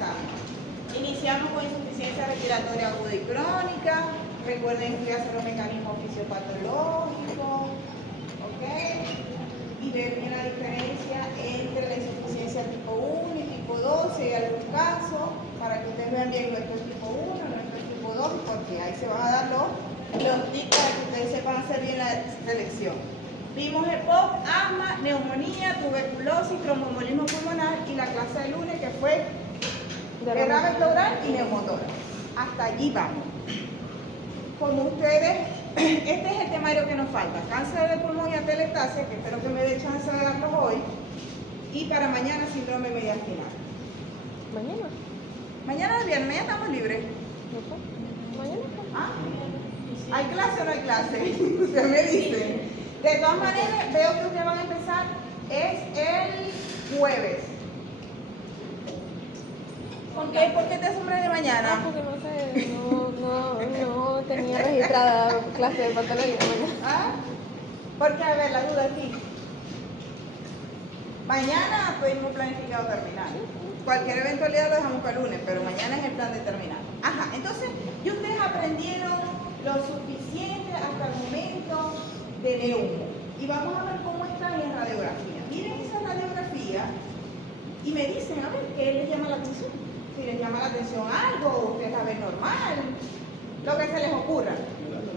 examen. Iniciamos con insuficiencia respiratoria aguda y crónica. Recuerden estudiarse los mecanismos fisiopatológicos, ¿ok? Y ver bien la diferencia entre la insuficiencia tipo 1 y tipo 2, si hay algún caso, para que ustedes vean bien nuestro tipo 1, nuestro tipo 2, porque ahí se van a dar los tips para que ustedes sepan hacer bien la selección. Vimos EPOC, asma, neumonía, tuberculosis, tromboembolismo pulmonar y la clase de lunes que fue derrame pleural y neumotórax. Hasta allí vamos. Como ustedes, este es el temario que nos falta. Cáncer de pulmón y atelectasia, que espero que me dé chance de darlos hoy. Y para mañana síndrome mediastinal. ¿Mañana? Mañana es viernes, mañana estamos libres. No sé. ¿Mañana? ¿Ah? ¿Hay clase o no hay clase? Usted me dice. De todas maneras, veo que ustedes van a empezar, es el jueves. ¿Por qué te asombras de mañana? Porque no sé, no tenía registrada clase de patología mañana. ¿Ah? Porque, a ver, la duda aquí. Mañana tuvimos planificado terminar. Cualquier eventualidad lo dejamos para el lunes, pero mañana es el plan de terminar. Ajá, entonces, y ustedes aprendieron lo suficiente hasta el momento de neumo. Y vamos a ver cómo están en radiografía. Miren esa radiografía y me dicen, a ver, ¿qué les llama la atención? Si les llama la atención algo, ustedes la ven normal, lo que se les ocurra.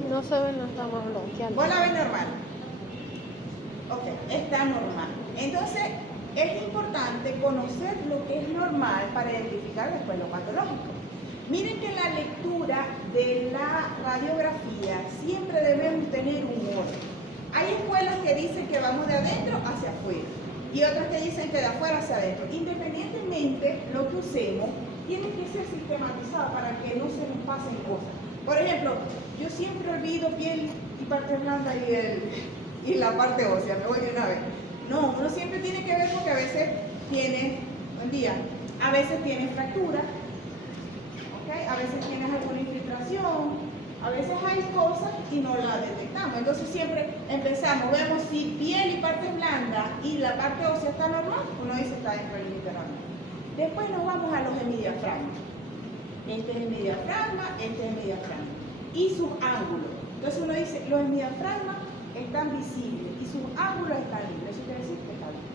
No se ve, no estamos blanqueando. ¿Vos la ves normal? Ok, está normal. Entonces, es importante conocer lo que es normal para identificar después lo patológico. Miren que en la lectura de la radiografía siempre debemos tener un orden. Hay escuelas que dicen que vamos de adentro hacia afuera y otras que dicen que de afuera hacia adentro. Independientemente lo que usemos, tiene que ser sistematizado para que no se nos pasen cosas. Por ejemplo, yo siempre olvido piel y parte blanda y la parte ósea, me voy de una vez. No, uno siempre tiene que ver porque a veces tiene, buen día, a veces tiene fractura, ¿okay? A veces tienes alguna infiltración, a veces hay cosas y no las detectamos. Entonces siempre empezamos, vemos si piel y parte blanda y la parte ósea está normal, uno dice está dentro del límite normal. Después nos vamos a los hemidiafragmas. Este es el hemidiafragma, este es el hemidiafragma. Y sus ángulos. Entonces uno dice, los hemidiafragmas están visibles y sus ángulos están libres. Eso quiere decir que está bien.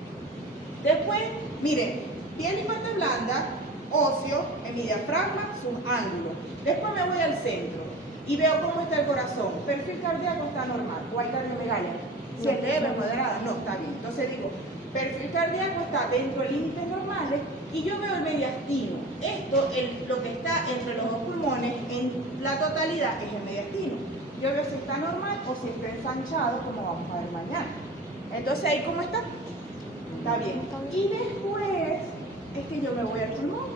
Después, miren, piel y parte blanda, óseo, hemidiafragma, sus ángulos. Después me voy al centro y veo cómo está el corazón. Perfil cardíaco está normal. O hay cardiomegalia. Si es leve, moderada, no, está bien. Entonces digo, perfil cardíaco está dentro de límites normales y yo veo el mediastino. Esto, lo que está entre los dos pulmones, en la totalidad es el mediastino. Yo veo si está normal o si está ensanchado, como vamos a ver mañana. Entonces, ¿ahí cómo está? Está bien. Y después es que yo me voy al pulmón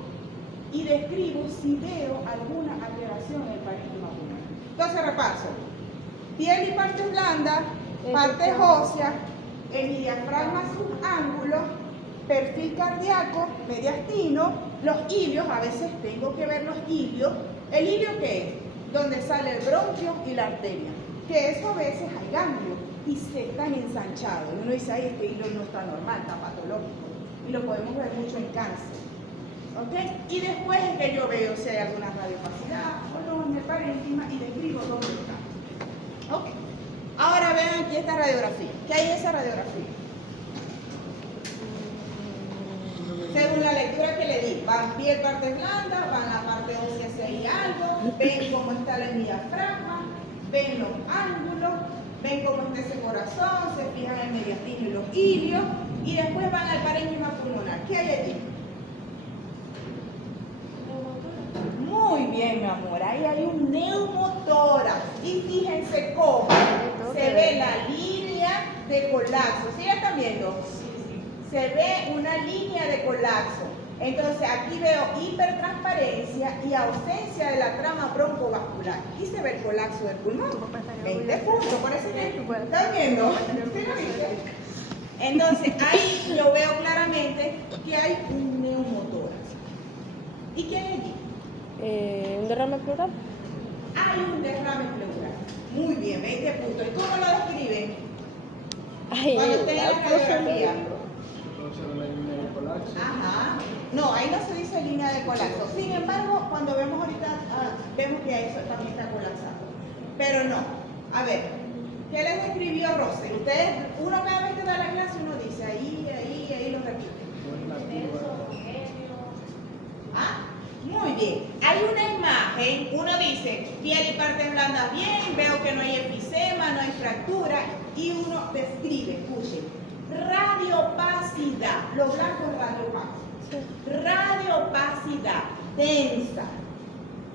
y describo si veo alguna alteración en el parénquima pulmonar. Entonces, repaso. Piel y partes blandas, partes óseas, el diafragma, sus ángulos, perfil cardíaco, mediastino, los ilios, a veces tengo que ver los ilios. ¿El ilio qué es? Donde sale el bronquio y la arteria. Que eso a veces hay ganglios y se están ensanchados. Y uno dice, ay, este hilo no está normal, está patológico. Y lo podemos ver mucho en cáncer. ¿Ok? Y después es que yo veo si hay alguna radiopacidad o no en el parénquima y describo dónde está. ¿Ok? Ahora vean aquí esta radiografía. ¿Qué hay en esa radiografía? Según la lectura que le di, van piel, parte blanda, van la parte ósea si hay algo, ven cómo está el diafragma, ven los ángulos, ven cómo está ese corazón, se fijan en el mediastino y los ilios, y después van al parénquima pulmonar. ¿Qué hay allí? Muy bien, mi amor, ahí hay un neumotórax. Y fíjense cómo se ve la línea de colapso. ¿Sí la están viendo? Se ve una línea de colapso. Entonces aquí veo hipertransparencia y ausencia de la trama broncovascular. Aquí se ve el colapso del pulmón. 20 puntos, por ese ejemplo. ¿Están viendo? ¿Usted lo viste? Entonces ahí yo veo claramente que hay un neumotórax. ¿Y qué hay allí? ¿Un derrame pleural? Hay un derrame pleural. Muy bien, 20 puntos. ¿Y cómo lo describen? Ay, Cuando usted la la radiografía. Entonces la línea de colapso. Ajá. No, ahí no se dice línea de colapso. colapso. Sin embargo, cuando vemos ahorita, vemos que eso también está colapsado. Pero no. A ver, ¿qué les escribió Rosel? Ustedes, uno cada vez que da la clase, uno dice ahí lo repite. Ah, muy bien. Hay una imagen, uno dice, piel y partes blandas bien, veo que no hay efisema, no hay fractura, y uno describe, escuchen, radiopacidad, lo blanco es radiopacidad, radiopacidad, densa,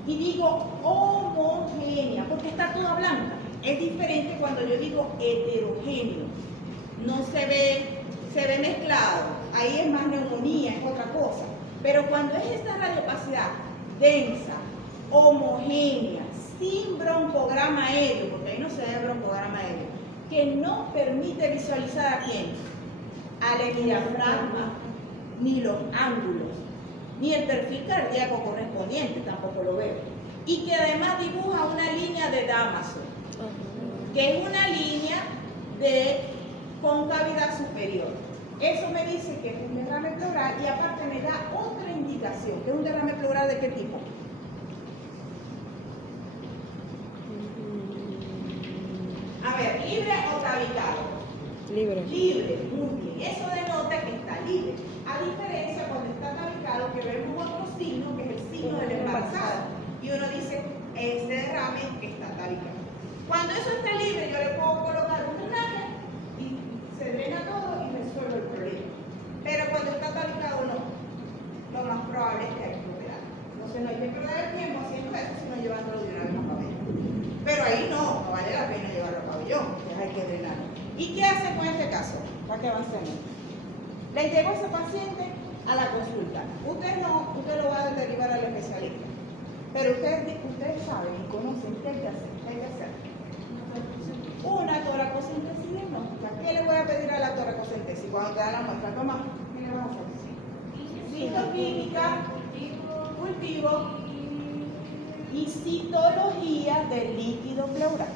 y digo homogénea, porque está toda blanca. Es diferente cuando yo digo heterogéneo, no se ve mezclado, ahí es más neumonía, es otra cosa. Pero cuando es esta radiopacidad densa, homogénea, sin broncograma aéreo, porque ahí no se ve broncograma aéreo, que no permite visualizar a quién, al diafragma, ni los ángulos, ni el perfil cardíaco correspondiente, tampoco lo veo. Y que además dibuja una línea de Damaso, que es una línea de concavidad superior. Eso me dice que es un derrame pleural y aparte me da otra indicación, que es un derrame pleural de qué tipo. A ver, ¿libre o tabicado? Libre. Libre, muy bien. Eso denota que está libre. A diferencia cuando está tabicado, que vemos otro signo, que es el signo del embarazado. Y uno dice, este derrame está tabicado. Cuando eso está libre, yo le puedo colocar un drenaje y se drena todo y resuelve el problema. Pero cuando está tabicado, no. Lo más probable es que hay que operar. Entonces no hay que perder el tiempo haciendo eso, sino llevándolo de una vez a pabellón. Pero ahí no vale la pena llevarlo a pabellón, que hay que drenarlo. ¿Y qué hace con este caso? Para que avancemos. Le llegó ese paciente a la consulta. Usted lo va a derivar al especialista. Pero ustedes saben y conocen qué hay que hacer. ¿Qué hay que hacer? Una toracocentesis diagnóstica. ¿Qué le voy a pedir a la toracocentesis? Cuando te da la muestra, toma, ¿qué le vas a hacer? Citoquímica, cultivo y citología del líquido pleural.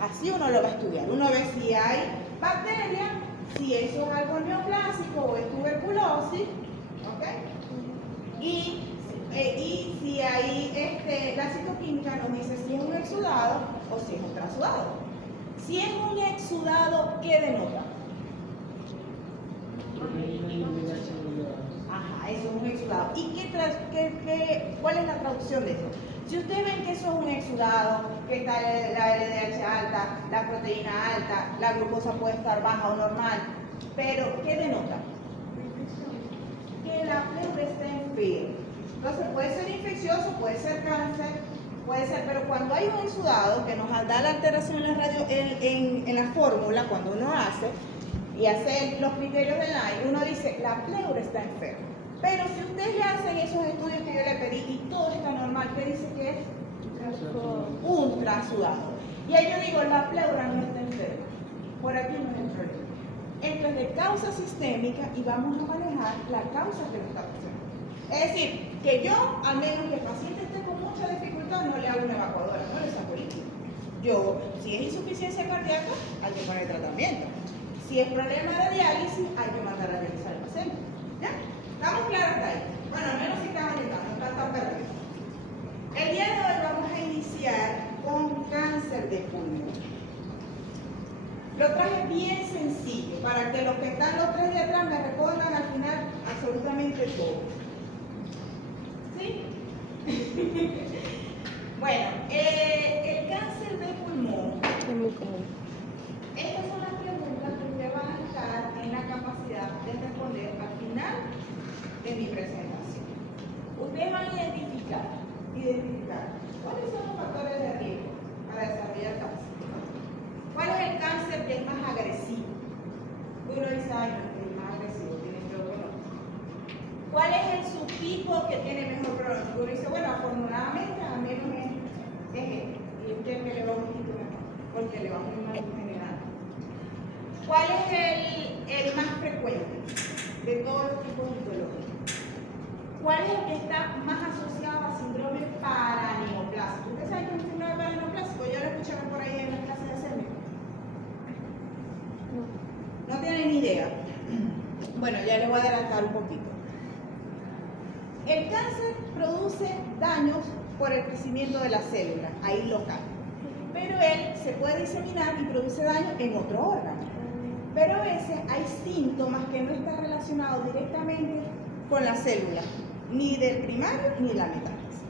Así uno lo va a estudiar. Uno ve si hay bacteria, si eso es algo neoplásico o es tuberculosis, ¿ok? Y si hay la citoquímica nos dice si es un exudado o si es un trasudado. Si es un exudado, ¿qué denota? Ajá, eso es un exudado. ¿Y cuál es la traducción de eso? Si ustedes ven que eso es un exudado, que está la LDH alta, la proteína alta, la glucosa puede estar baja o normal, pero ¿qué denota? Que la pleura está enferma. Entonces puede ser infeccioso, puede ser cáncer, puede ser, pero cuando hay un exudado que nos da la alteración en la fórmula, cuando uno hace y hace los criterios del AIE, uno dice, la pleura está enferma. Pero si ustedes le hacen esos estudios que yo le pedí y todo está normal, ¿qué dice que es? Un trasudado. Y ahí yo digo, la pleura no está enferma. Por aquí no es el problema. Esto es de causa sistémica y vamos a manejar la causa que lo está pasando. Es decir, que yo, a menos que el paciente esté con mucha dificultad, no le hago una evacuadora, no le saco líquido. Yo, si es insuficiencia cardíaca, hay que poner tratamiento. Si es problema de diálisis, hay que mandar a revisar al paciente. ¿Ya? ¿Estamos claros hasta ahí? Bueno, al menos si están orientados, no están tan perdidos. El día de hoy vamos a iniciar con cáncer de pulmón. Lo traje bien sencillo, para que los que están los tres de atrás me respondan al final absolutamente todo. ¿Sí? Bueno, el cáncer de pulmón Es muy común. estas son las preguntas que ustedes van a estar en la capacidad de responder al final de mi presentación. Ustedes van a identificar cuáles son los factores de riesgo para desarrollar cáncer. ¿Cuál es el cáncer que es más agresivo? Uno dice, ay, no, el más agresivo tiene peor pronóstico. ¿Cuál es el subtipo que tiene mejor pronóstico? Uno dice, bueno, afortunadamente al menos es este. Y usted que le va un poquito mejor, porque le va muy mal en general. ¿Cuál es el más frecuente de todos los tipos histológicos? ¿Cuál es el que está más asociado a síndrome paraneoplásico? ¿Ustedes saben qué es un síndrome paraneoplásico? Yo lo escuché por ahí en las clases de CERME. No tienen ni idea. Bueno, ya les voy a adelantar un poquito. El cáncer produce daños por el crecimiento de la célula, ahí local. Pero él se puede diseminar y produce daño en otro órgano. Pero a veces hay síntomas que no están relacionados directamente con la célula, ni del primario ni de la metástasis.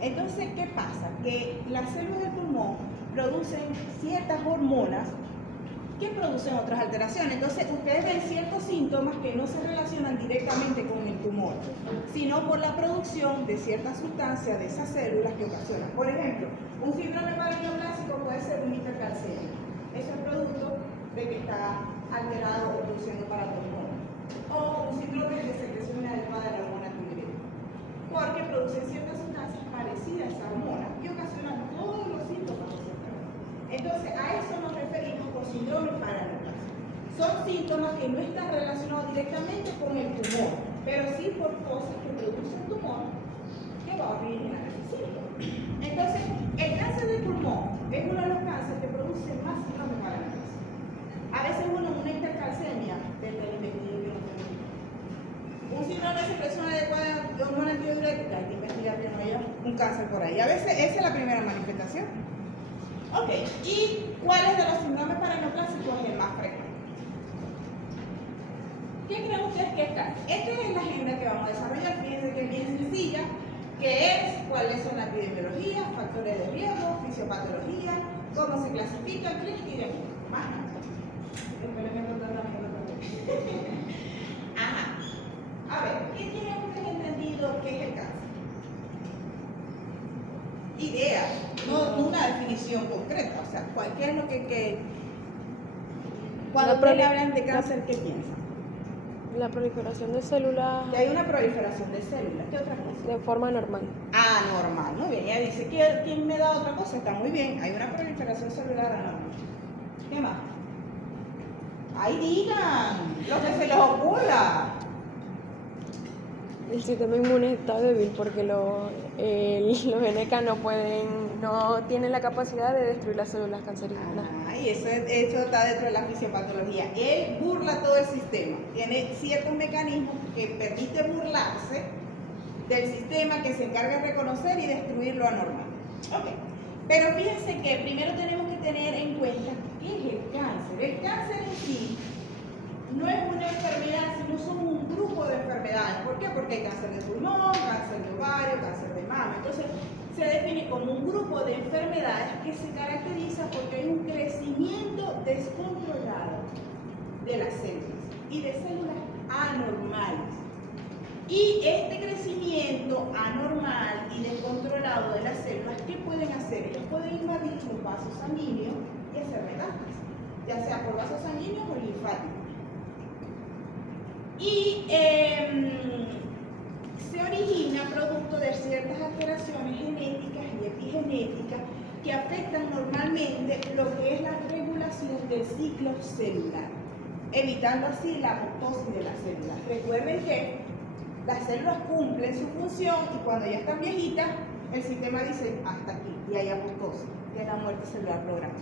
Entonces, ¿qué pasa? Que las células del pulmón producen ciertas hormonas que producen otras alteraciones. Entonces, ustedes ven ciertos síntomas que no se relacionan directamente con el tumor, sino por la producción de ciertas sustancias de esas células que ocasionan. Por ejemplo, un síndrome paraneoplásico puede ser un hipercalcemia. Eso es producto de que está alterado o produciendo paratormona. O un síndrome de secreción inadecuada de la hormona tiroidea, porque producen ciertas sustancias parecidas a esa hormona y ocasionan todos los síntomas de esa enfermedad. Entonces, a eso nos referimos con síndrome paraneoplásico. Son síntomas que no están relacionados directamente con el tumor, pero sí por cosas que producen tumor que va a originar ese síntoma. Entonces, el cáncer del pulmón es uno de los cánceres que produce más síndrome paraneoplásico. A veces uno en una hipercalcemia desde el investigador. Un síndrome de secreción adecuada de hormona antidiurética, hay que investigar que no haya un cáncer por ahí. A veces esa es la primera manifestación. Ok, ¿y cuáles de los síndromes paraneoplásicos es el más frecuente? ¿Qué creen ustedes que es cáncer? Esta es la agenda que vamos a desarrollar, fíjense que es bien sencilla, que es cuáles son la epidemiología, factores de riesgo, fisiopatología, cómo se clasifica, clínica y demás. Más nada. Espérenme contar la agenda también. Ajá. A ver, ¿qué tienen ustedes entendido qué es el cáncer? Idea, no una definición concreta, o sea, cualquier lo que cuando ustedes hablan de cáncer, ¿qué piensan? La proliferación de células Que hay una proliferación de células. ¿Qué otra cosa? de forma normal. Anormal, muy bien. Ella dice, ¿quién me da otra cosa? Está muy bien, hay una proliferación celular anormal. ¿Qué más? Ahí digan lo que se les ocurra. El sistema inmune está débil porque los NK no tienen la capacidad de destruir las células cancerígenas. Y eso está dentro de la fisiopatología. Él burla todo el sistema. Tiene ciertos mecanismos que permiten burlarse del sistema que se encarga de reconocer y destruir lo anormal. Ok. Pero fíjense que primero tenemos que tener en cuenta qué es el cáncer. El cáncer en sí no es una enfermedad, sino son un grupo de enfermedades. ¿Por qué? Porque hay cáncer de pulmón, cáncer de ovario, cáncer de mama. Entonces, se define como un grupo de enfermedades que se caracteriza porque hay un crecimiento descontrolado de las células y de células anormales. Y este crecimiento anormal y descontrolado de las células, ¿qué pueden hacer? Ellos pueden invadir los vasos sanguíneos y hacer metástasis, ya sea por vasos sanguíneos o linfáticos. Y se origina producto de ciertas alteraciones genéticas y epigenéticas que afectan normalmente lo que es la regulación del ciclo celular, evitando así la apoptosis de las células. Recuerden que las células cumplen su función y cuando ya están viejitas, el sistema dice hasta aquí y hay apoptosis, que es la muerte celular programada.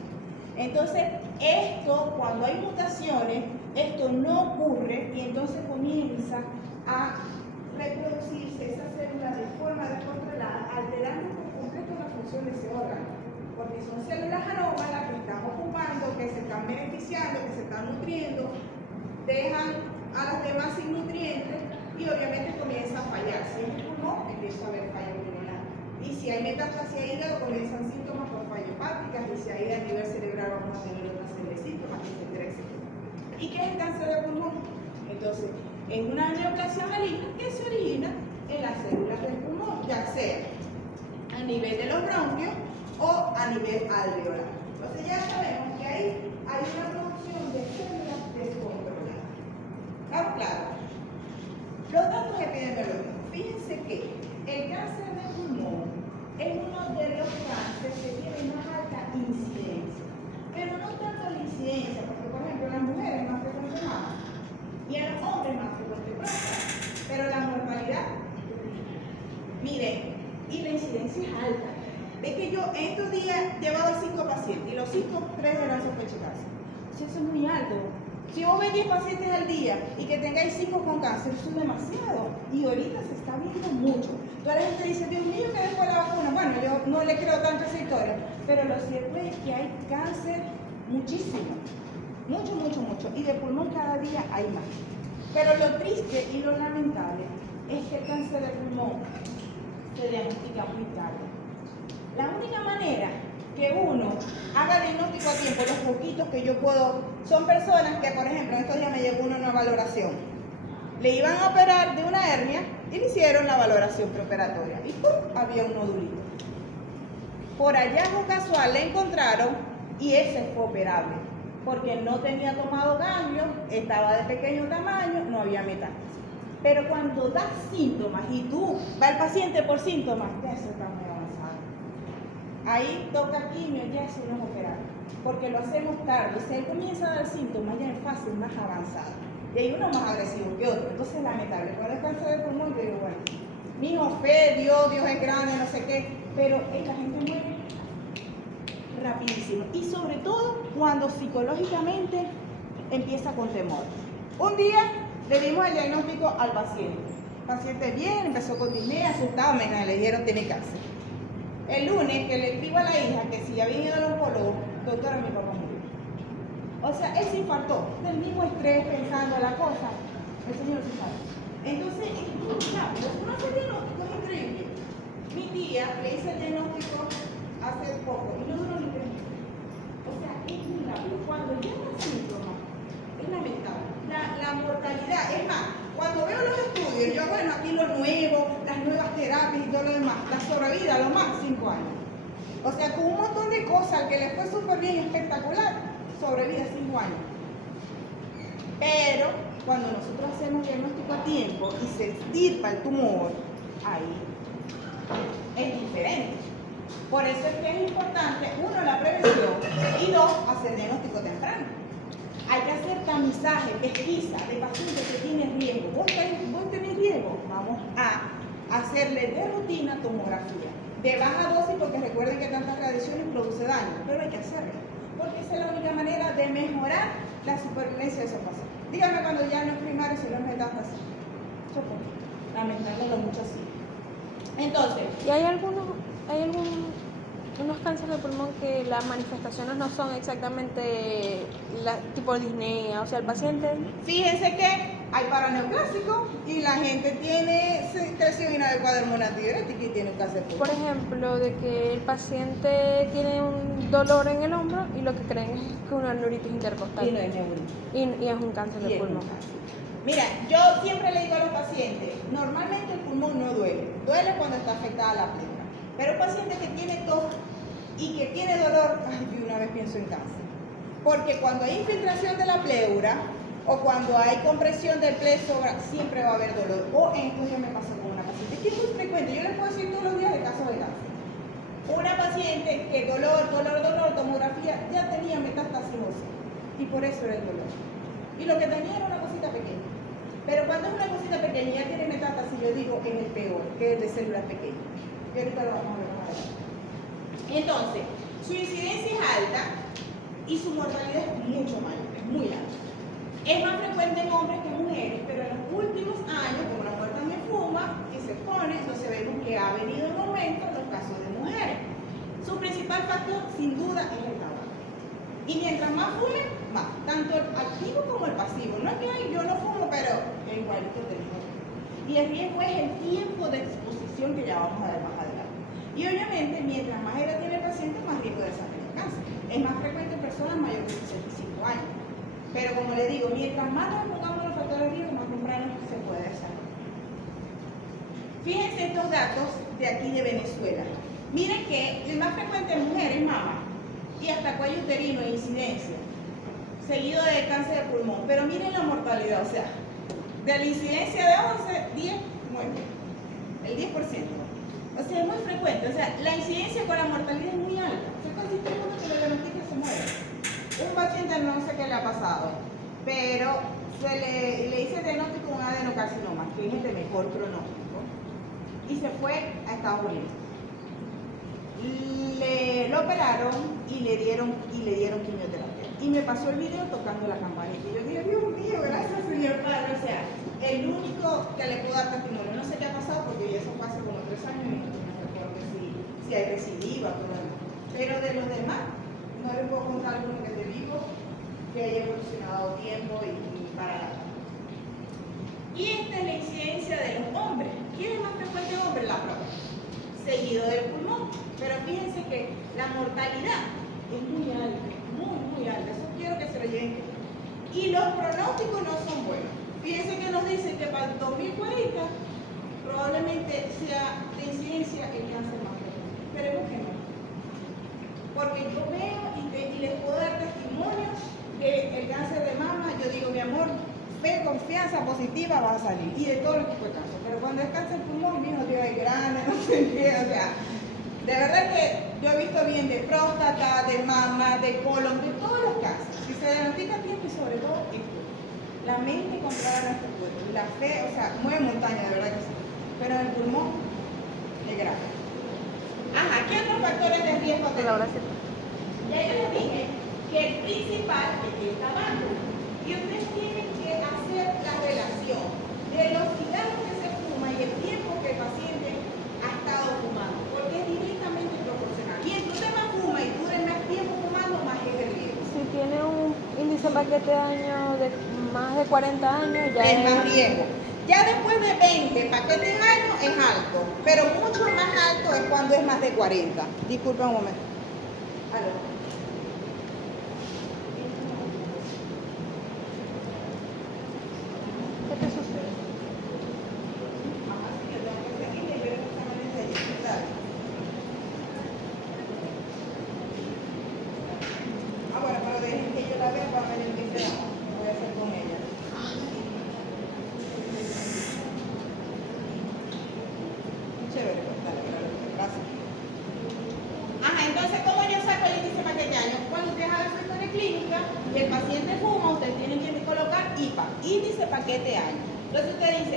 Entonces, esto, cuando hay mutaciones, esto no ocurre y entonces comienza a reproducirse esa célula de forma descontrolada, alterando por completo la función de ese órgano. Porque son células anómalas que están ocupando, que se están beneficiando, que se están nutriendo, dejan a las demás sin nutrientes y obviamente comienza a fallar. Si es el pulmón, empieza a haber fallo pulmonar. Y si hay metástasis a hígado, comienzan síntomas por fallo hepáticas, y si hay a nivel cerebral, vamos a tener otra serie de síntomas, etcétera, etcétera. ¿Y qué es el cáncer de pulmón? Entonces, es una neoplasia maligna que se origina en las células del pulmón, ya sea a nivel de los bronquios o a nivel alveolar. Entonces ya sabemos que ahí hay una producción de células descontroladas. ¿Estamos claros? Los datos epidemiológicos. Fíjense que el cáncer de pulmón es uno de los cánceres que tiene más alta incidencia. Pero no tanto la incidencia, porque por ejemplo en las mujeres es más frecuente mama y en los hombres más frecuente próstata. Pero la mortalidad, miren, y la incidencia es alta. Ve que yo en estos días llevaba 5 pacientes y los 5, 3 eran sospechosos. Eso es muy alto. Si vos ves 10 pacientes al día y que tengáis 5 con cáncer, eso es demasiado. Y ahorita se está viendo mucho. Toda la gente dice, Dios mío, que después de la vacuna. Bueno, yo no le creo tanto a esa historia, pero lo cierto es que hay cáncer muchísimo, mucho, mucho, mucho, y de pulmón cada día hay más. Pero lo triste y lo lamentable es que el cáncer de pulmón se diagnostica muy tarde. La única manera que uno haga diagnóstico a tiempo, los poquitos que yo puedo, son personas que, por ejemplo, en estos días me llegó una valoración. Le iban a operar de una hernia y le hicieron la valoración preoperatoria. Y ¡pum! Había un nodulito. Por hallazgo casual le encontraron y ese fue operable. Porque no tenía tomado cambios, estaba de pequeño tamaño, no había metástasis. Pero cuando das síntomas y tú va el paciente por síntomas, ya eso está muy avanzado. Ahí toca quimio, ya eso no es operable. Porque lo hacemos tarde. Si él comienza a dar síntomas ya en fases más avanzadas. Y hay uno más agresivo que otro. Entonces es lamentable. Cuando es cáncer de pulmón, yo digo, bueno, mi hijo fe, Dios es grande, no sé qué. Pero la gente muere rapidísimo. Y sobre todo cuando psicológicamente empieza con temor. Un día le dimos el diagnóstico al paciente. El paciente bien, empezó con disnea, asustado, le dijeron tiene cáncer. El lunes que le escribo a la hija que si había ido al oncólogo, doctora, mi papá murió. O sea, él se infartó del mismo estrés pensando la cosa. El señor se infartó. Entonces, es muy rápido. Uno hace diagnóstico, es increíble. Mi tía le hizo el diagnóstico hace poco y no duró ni 3 meses. O sea, es muy rápido. Cuando llega el síntoma, es lamentable. La mortalidad, es más, cuando veo los estudios, yo, bueno, aquí lo nuevo, las nuevas terapias y todo lo demás, la sobrevida, lo más, 5 años. O sea, con un montón de cosas, al que le fue súper bien, espectacular, sobrevida 5 años. Pero cuando nosotros hacemos diagnóstico a tiempo y se extirpa el tumor, ahí es diferente. Por eso es que es importante, uno, la prevención y dos, hacer diagnóstico temprano. Hay que hacer tamizaje, pesquisa de pacientes que tienen riesgo. ¿Vos tenés riesgo? Vamos a hacerle de rutina tomografía. De baja dosis, porque recuerden que tantas radiaciones produce daño, pero hay que hacerlo. Porque esa es la única manera de mejorar la supervivencia de esos pacientes. Dígame cuando ya no es primario, si no es metástasis. Lamentándolo mucho así. Entonces. ¿Y hay unos cánceres de pulmón que las manifestaciones no son exactamente tipo disnea? O sea, el paciente... Fíjense que hay paraneoplásico y la gente tiene secreción inadecuada de hormona antidiurética y tiene un cáncer de pulmón. Por ejemplo, de que el paciente tiene un dolor en el hombro y lo que creen es que es una neuritis intercostal. Y no es neuritis. Y es un cáncer de pulmón. Mira, yo siempre le digo a los pacientes, normalmente el pulmón no duele. Duele cuando está afectada la pleura. Pero un paciente que tiene tos y que tiene dolor, ay, yo una vez pienso en cáncer. Porque cuando hay infiltración de la pleura o cuando hay compresión del pleso, siempre va a haber dolor. O en estos días me pasó con una paciente, que es muy frecuente, yo les puedo decir todos los días de casos de cáncer. Una paciente que dolor, tomografía, ya tenía metástasis ósea y por eso era el dolor. Y lo que tenía era una cosita pequeña. Pero cuando es una cosita pequeña y ya tiene metástasis, yo digo, es el peor, que es el de células pequeñas. Y ahorita lo vamos a ver más adelante. Entonces, su incidencia es alta y su mortalidad es mucho mayor, es muy alta. Es más frecuente en hombres que en mujeres, pero en los últimos años, como la mujer también fuma y se pone, entonces vemos que ha venido en aumento los casos de mujeres. Su principal factor, sin duda, es el tabaco. Y mientras más fume, más. Tanto el activo como el pasivo. No es que ay, yo no fumo, pero es igualito tenemos. Y el riesgo es el tiempo de exposición que ya vamos a ver más adelante. Y obviamente, mientras más edad tiene el paciente, más riesgo de desarrollar cáncer. Es más frecuente en personas mayores de 65 años. Pero como le digo, mientras más nos enfocamos en los factores de riesgo, más temprano se puede desarrollar. Fíjense estos datos de aquí de Venezuela. Miren que el más frecuente en mujeres, mama, y hasta cuello uterino e incidencia, seguido de cáncer de pulmón. Pero miren la mortalidad, o sea, de la incidencia de 11, 10, 9, el 10%. O sea, es muy frecuente, o sea, la incidencia con la mortalidad es muy alta. O sea, casi todo el mundo que lo diagnostica se muere. Un paciente no sé qué le ha pasado, pero le hice el diagnóstico con un adenocarcinoma, que es el de mejor pronóstico, y se fue a Estados Unidos. Lo operaron y le dieron quimioterapia. Y me pasó el video tocando la campanita. Y yo dije, Dios mío, gracias Señor Padre. O sea, el único que le puedo dar testimonio. No sé qué ha pasado porque eso fue hace como 3 3 años y no me recuerdo si hay recidiva o no. Pero de los demás, no les puedo contar alguno que te digo que haya evolucionado tiempo y para nada. Y esta es la incidencia de los hombres. ¿Quién es más frecuente hombre? La próstata. Seguido del pulmón. Pero fíjense que la mortalidad es muy alta, muy alta. Eso quiero que se lo lleven. Y los pronósticos no son buenos. Fíjense que nos dicen que para el 2040 probablemente sea de incidencia el cáncer más frecuente. Esperemos que no. Porque yo veo y les puedo dar testimonios que el cáncer de mama, yo digo, mi amor, fe, confianza positiva va a salir. Y de todo el tipo de cáncer. Pero cuando es cáncer pulmón, mijo, Dios es grande, no sé qué, o sea. De verdad que yo he visto bien de próstata, de mama, de colon, de todos los cánceres. Si se diagnostica a tiempo y sobre todo esto. La mente controla nuestro cuerpo. La fe, o sea, mueve montaña, de verdad que sí. Pero en el pulmón es grave. Ajá, ¿qué otros factores de riesgo tenemos? Ya yo les dije que el principal es el tabaco. Y ustedes tienen que hacer la relación de los cigarros que se fuman y el tiempo que el paciente ha estado fumando. Porque es directamente proporcional. Mientras usted más fuma y dure más tiempo fumando, más es el riesgo. Si tiene un índice paquete de años de más de 40 años, ya es más riesgo. Ya después de 20 paquetes años es alto, pero mucho más alto es cuando es más de 40. Disculpa un momento. ¿Aló? ¿Qué te sucede? Ajá, sí, yo tengo que seguir y ver los exámenes de digital. Ah, bueno, pero dejen que yo la vea para ver qué será. ¿Qué voy a hacer con ella? Chévere, pues dale, gracias. Ajá, entonces, ¿cómo yo saco el índice paquete de años? Cuando usted haga su historia clínica y el paciente fuma, usted tiene que colocar IPA, índice paquete de años. Entonces usted dice,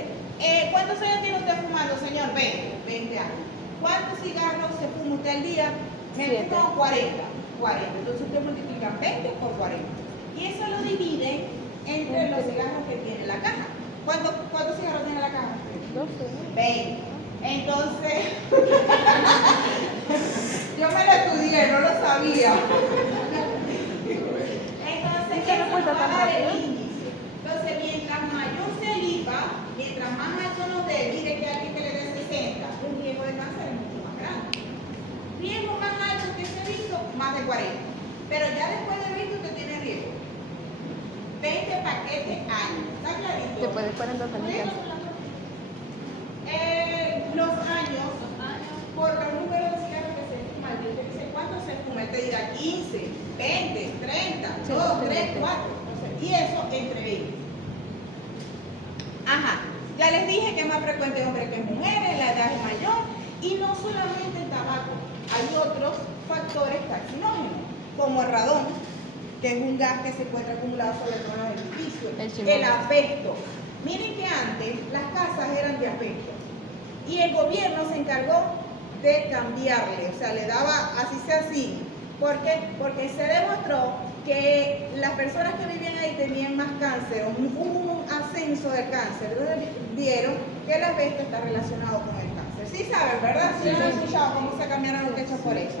¿cuántos años tiene usted fumando, señor? 20 años. ¿Cuántos cigarros se fuma usted al día? Me 7. fumo 40. Entonces usted multiplica 20 por 40. Y eso lo divide entre los cigarros que tiene la caja. ¿Cuántos cigarros tiene la caja? 12. 20. Entonces, yo me lo estudié, no lo sabía. Entonces, ¿Qué me eso cuesta nos va tan a dar el rápido? índice. Entonces, mientras mayor sea el IPA, mientras más alto nos dé, mire que alguien que le dé 60, un riesgo de cáncer es mucho más grande. Riesgo más alto que se visto, más de 40. Pero ya después de visto, usted tiene riesgo. 20 paquetes años. ¿Está clarito? Después de 40 también. Los años, por los números de cigarros que se fuman, usted dice cuánto se fuma, él te dirá 15, 20, 30, 2, 3, 4, y eso entre ellos. Ajá, ya les dije que es más frecuente hombres que mujeres, la edad es mayor, y no solamente el tabaco, hay otros factores carcinógenos, como el radón, que es un gas que se encuentra acumulado sobre todo en los edificios, el asbesto. Miren que antes las casas eran de asbesto. Y el gobierno se encargó de cambiarle, o sea, le daba así sea así. ¿Por qué? Porque se demostró que las personas que vivían ahí tenían más cáncer, hubo un ascenso del cáncer. Entonces vieron que el asbesto está relacionado con el cáncer. Sí saben, ¿verdad? Sí han escuchado cómo se cambiaron los techos por eso.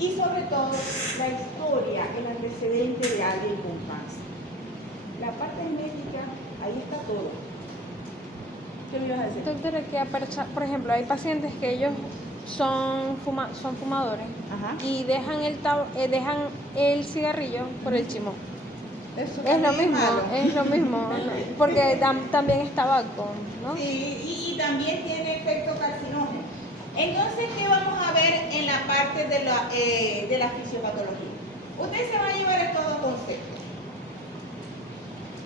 Y sobre todo, la historia, el antecedente de alguien con cáncer. La parte médica, ahí está todo. ¿Qué me ibas a decir? Doctora, que por ejemplo, hay pacientes que ellos son fumadores. Ajá. Y dejan el cigarrillo por el chimón. Eso Es lo también mismo, malo. es lo mismo, porque también es tabaco, ¿no? Sí, y también tiene efecto carcinógeno. Entonces, ¿qué vamos a ver en la parte de la fisiopatología? Ustedes se van a llevar estos dos conceptos.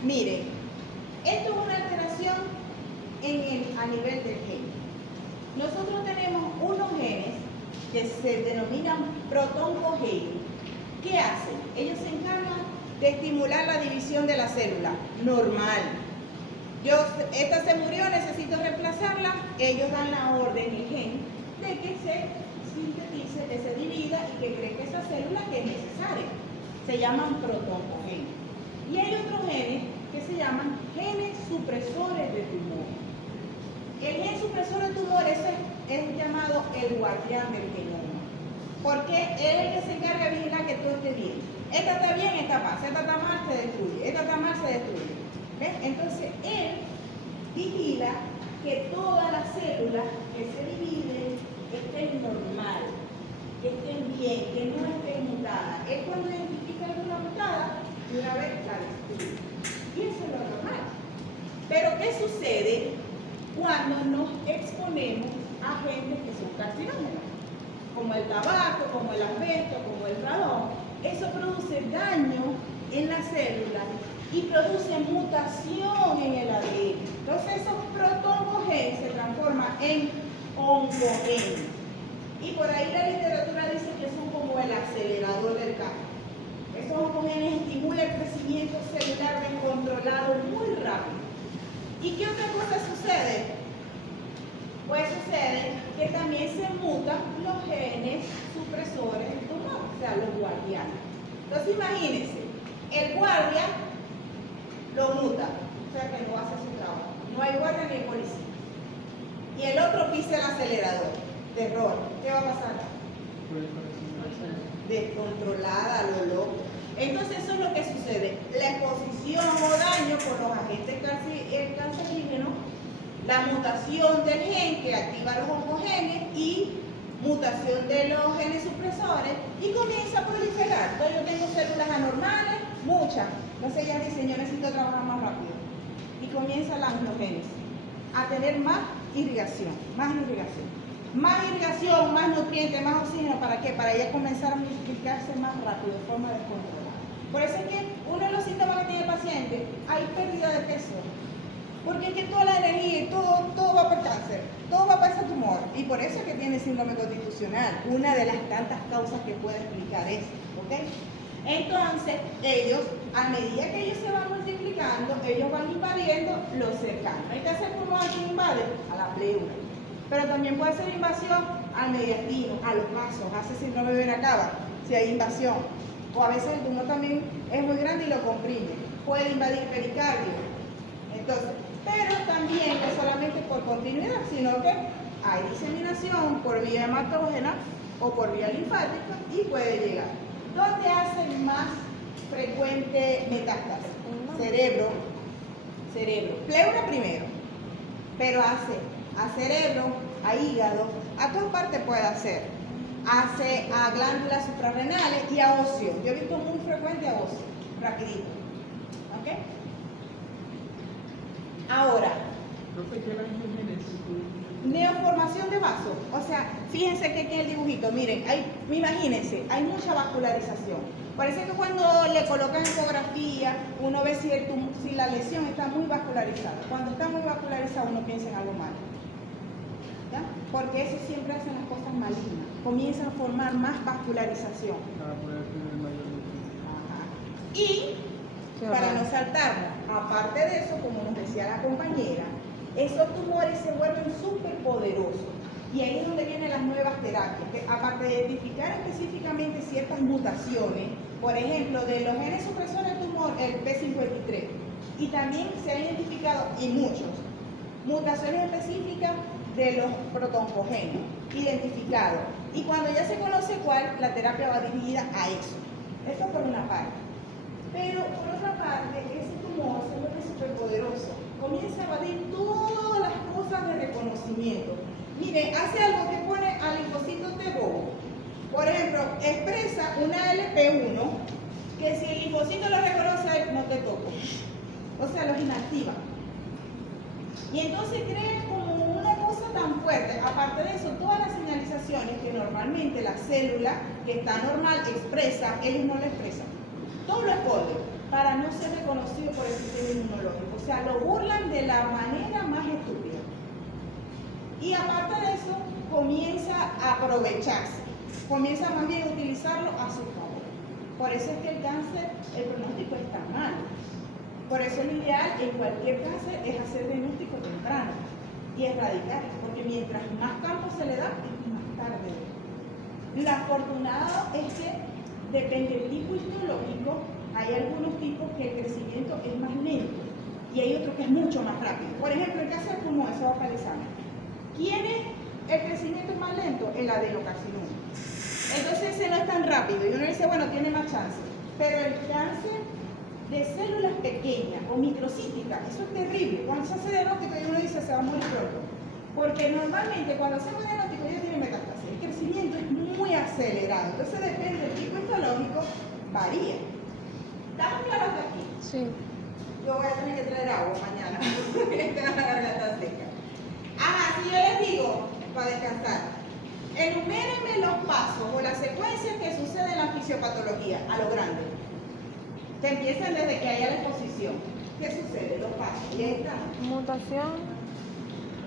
Miren, esto es una alteración a nivel del gen. Nosotros tenemos unos genes que se denominan protoncogenes. ¿Qué hacen? Ellos se encargan de estimular la división de la célula normal. Esta se murió, necesito reemplazarla. Ellos dan la orden, el gen, de que se sintetice, que se divida y que crezca esa célula que es necesaria. Se llaman protoncogenes. Y hay otros genes que se llaman genes supresores de tumor. El gen supresor de tumores es llamado el guardián del genoma, porque es el que se encarga de vigilar que todo esté bien. Esta está bien, esta pasa, esta está mal, se destruye, esta está mal, se destruye. ¿Ves? Entonces, él vigila que todas las células que se dividen estén normal, que estén bien, que no estén mutadas. Él cuando identifica alguna mutada, de una vez la destruye. Y eso es lo normal. Pero ¿qué sucede cuando nos exponemos a agentes que son carcinógenos? Como el tabaco, como el asbesto, como el radón. Eso produce daño en las células y produce mutación en el ADN. Entonces esos protoncogenes se transforman en oncogenes. Y por ahí la literatura dice que son como el acelerador del cáncer. Esos oncogenes estimulan el crecimiento celular descontrolado muy rápido. ¿Y qué otra cosa sucede? Pues sucede que también se mutan los genes supresores del tumor, o sea, los guardianes. Entonces imagínense, el guardia lo muta, o sea que no hace su trabajo. No hay guardia ni hay policía. Y el otro pisa el acelerador. Terror. ¿Qué va a pasar? Descontrolada, lo loco. Entonces eso es lo que sucede. La exposición o daño por los agentes cancerígenos, la mutación del gen que activa los oncogenes y mutación de los genes supresores y comienza a proliferar. Entonces yo tengo células anormales, muchas. Entonces ella dice, yo necesito trabajar más rápido. Y comienza la angiogénesis, a tener más irrigación, más irrigación. Más irrigación, más nutrientes, más oxígeno, ¿para qué? Para ella comenzar a multiplicarse más rápido, de forma descontrolada. Por eso es que uno de los síntomas que tiene el paciente, hay pérdida de peso. Porque es que toda la energía y todo va para el cáncer, todo va para ese tumor. Y por eso es que tiene síndrome constitucional, una de las tantas causas que puede explicar eso, ¿ok? Entonces, ellos, a medida que ellos se van multiplicando, ellos van invadiendo los cercanos. ¿Hay que hacer como alguien invade? A la pleura. Pero también puede ser invasión al mediastino, a los vasos, hace síndrome de Benacaba, si hay invasión. O a veces el tumor también es muy grande y lo comprime. Puede invadir pericardio. Entonces, pero también no solamente por continuidad, sino que hay diseminación por vía hematógena o por vía linfática y puede llegar. ¿Dónde hace más frecuente metástasis? Cerebro. Pleura primero, pero hace a cerebro, a hígado, a todas partes puede hacer. Hace a glándulas suprarrenales y a óseo. Yo he visto muy frecuente a óseo, rapidito. ¿Ok? Ahora, neoformación de vaso. O sea, fíjense que aquí en el dibujito, miren, imagínense, hay mucha vascularización. Parece que cuando le colocan ecografía, uno ve si la lesión está muy vascularizada. Cuando está muy vascularizada, uno piensa en algo malo. ¿Ya? Porque eso siempre hacen las cosas malignas. Comienzan a formar más vascularización. Ajá. Y para no saltarnos, aparte de eso, como nos decía la compañera, esos tumores se vuelven súper poderosos. Y ahí es donde vienen las nuevas terapias, que aparte de identificar específicamente ciertas mutaciones, por ejemplo, de los genes supresores del tumor, el P53, y también se han identificado, y muchos, mutaciones específicas de los protoncogenes, identificados. Y cuando ya se conoce cuál, la terapia va dirigida a eso. Eso por una parte. Pero por otra parte, ese tumor se vuelve superpoderoso. Comienza a evadir todas las cosas de reconocimiento. Mire, hace algo que pone al linfocito T bobo. Por ejemplo, expresa una LP1 que si el linfocito lo reconoce, no te toco. O sea, los inactiva. Y entonces crea como una cosa tan fuerte. Aparte de eso, todas las señalizaciones que normalmente la célula que está normal expresa, ellos no lo expresan. Todo lo esconde para no ser reconocido por el sistema inmunológico. O sea, lo burlan de la manera más estúpida. Y aparte de eso, comienza a aprovecharse. Comienza más bien a utilizarlo a su favor. Por eso es que el cáncer, el pronóstico está mal. Por eso lo ideal en cualquier cáncer es hacer diagnóstico temprano y erradicar, porque mientras más campo se le da, es más tarde. Lo afortunado es que depende del tipo histológico, hay algunos tipos que el crecimiento es más lento y hay otro que es mucho más rápido. Por ejemplo, el cáncer de pulmón, eso vocalizamos. ¿Quién es el crecimiento más lento? El adenocarcinoma. Entonces ese no es tan rápido y uno dice, bueno, tiene más chance. Pero el cáncer de células pequeñas o microcíticas, eso es terrible. Cuando se hace diagnóstico y uno dice, se va a morir pronto. Porque normalmente cuando hacemos diagnóstico ya tiene metástasis. El crecimiento es muy acelerado. Entonces depende del tipo histológico, varía. ¿Estamos claros hasta aquí? Sí. Yo voy a tener que traer agua mañana. Tengo la garganta seca. Ajá, si yo les digo, para descansar, enumérenme los pasos o las secuencias que suceden en la fisiopatología, a lo grande. Que empiezan desde que haya la exposición. ¿Qué sucede? Los pasos. Y ahí está. Mutación.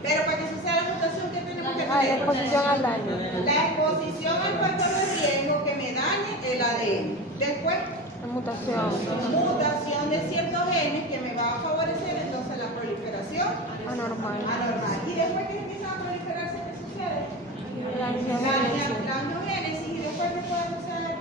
Pero para que suceda la mutación, ¿qué tenemos que La tener? exposición al daño. La exposición al factor de riesgo que me dañe el ADN. Después, La mutación. mutación de ciertos genes que me va a favorecer entonces la proliferación Anormal. anormal. Y después que empiezan a proliferarse, ¿qué sucede? La angiogénesis. La angiogénesis y después ¿qué puede suceder?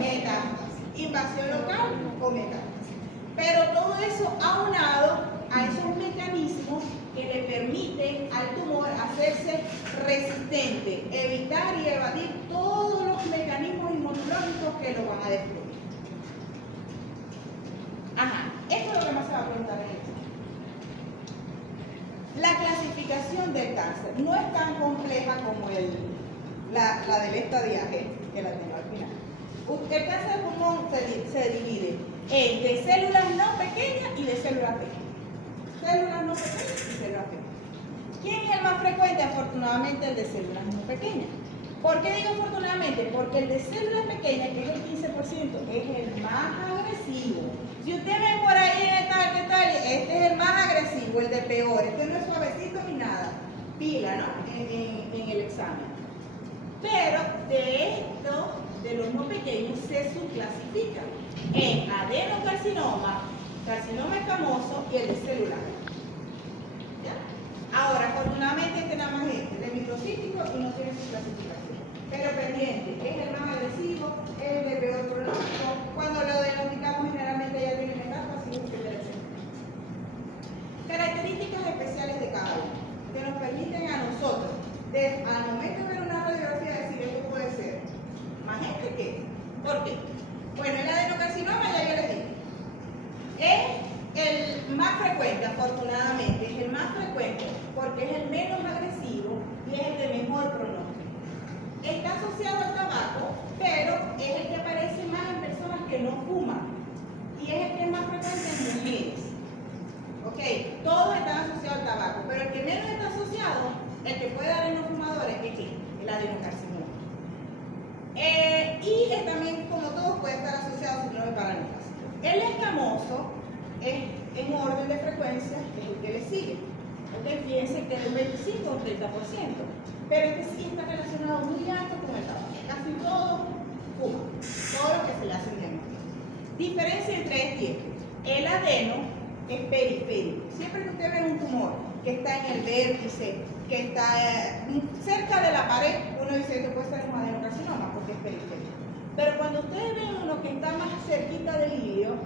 Metástasis. Invasión local o metástasis. Pero todo eso aunado a esos mecanismos que le permiten al tumor hacerse resistente, evitar y evadir todos los mecanismos inmunológicos que lo van a destruir. Ajá, esto es lo que más se va a preguntar en esto. La clasificación del cáncer no es tan compleja como la del estadiaje, que la tengo al final. El cáncer de pulmón se divide de células no pequeñas y de células pequeñas. Células no pequeñas y células pequeñas. ¿Quién es el más frecuente? Afortunadamente el de células no pequeñas. ¿Por qué digo afortunadamente? Porque el de células pequeñas, que es el 15%, es el más agresivo. Si ustedes ven por ahí en tal detalle, este es el más agresivo, el de peor. Este no es suavecito ni nada. Pila, ¿no? En el examen. Pero de estos, de los no pequeños, se subclasifican en adenocarcinoma, carcinoma escamoso y el de celular. ¿Ya? Ahora, afortunadamente este nada más es de microcítico y no tiene su clasificación. Pero pendiente, es el más agresivo, es el de peor pronóstico. Cuando lo diagnosticamos generalmente ya tiene metástasis, etc. Características especiales de cada uno que nos permiten a nosotros, al momento de ver una radiografía, decir esto puede ser más gente que. ¿Por qué? Bueno, el adenocarcinoma ya yo les dije. Es el más frecuente, afortunadamente, es el más frecuente porque es el menos agresivo y es el de mejor pronóstico. Está asociado al tabaco, pero es el que aparece más en personas que no fuman y es el que es más frecuente en mujeres. Ok, todos están asociados al tabaco, pero el que menos está asociado, el que puede dar en los fumadores, es el adenocarcinoma. Y también, como todos, puede estar asociado al síndrome paraneuropático. El escamoso es en orden de frecuencia, es el que le sigue. Entonces, fíjense que es un 25 o 30%. Pero este sí está relacionado muy alto con el tabaco. Casi todo fuma, todo lo que se le hace en diagnóstico. Diferencia entre este y este. El adeno es periférico. Siempre que usted ve un tumor que está en el vértice, que está cerca de la pared, uno dice que puede ser un adenocarcinoma porque es periférico. Pero cuando ustedes ven uno que está más cerquita del ilio,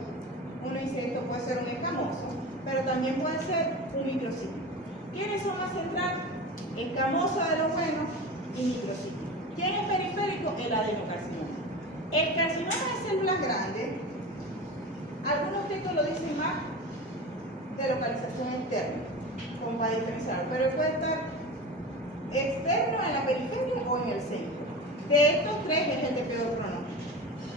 uno dice esto puede ser un escamoso, pero también puede ser un microcítico. ¿Quiénes son más centrales? Escamoso de los buenos y microcítico. ¿Quién es periférico? El adenocarcinoma. El carcinoma de células grandes, algunos textos lo dicen más de localización interna, como para diferenciarlo, pero puede estar externo en la periferia o en el centro. De estos tres es el de peor pronóstico.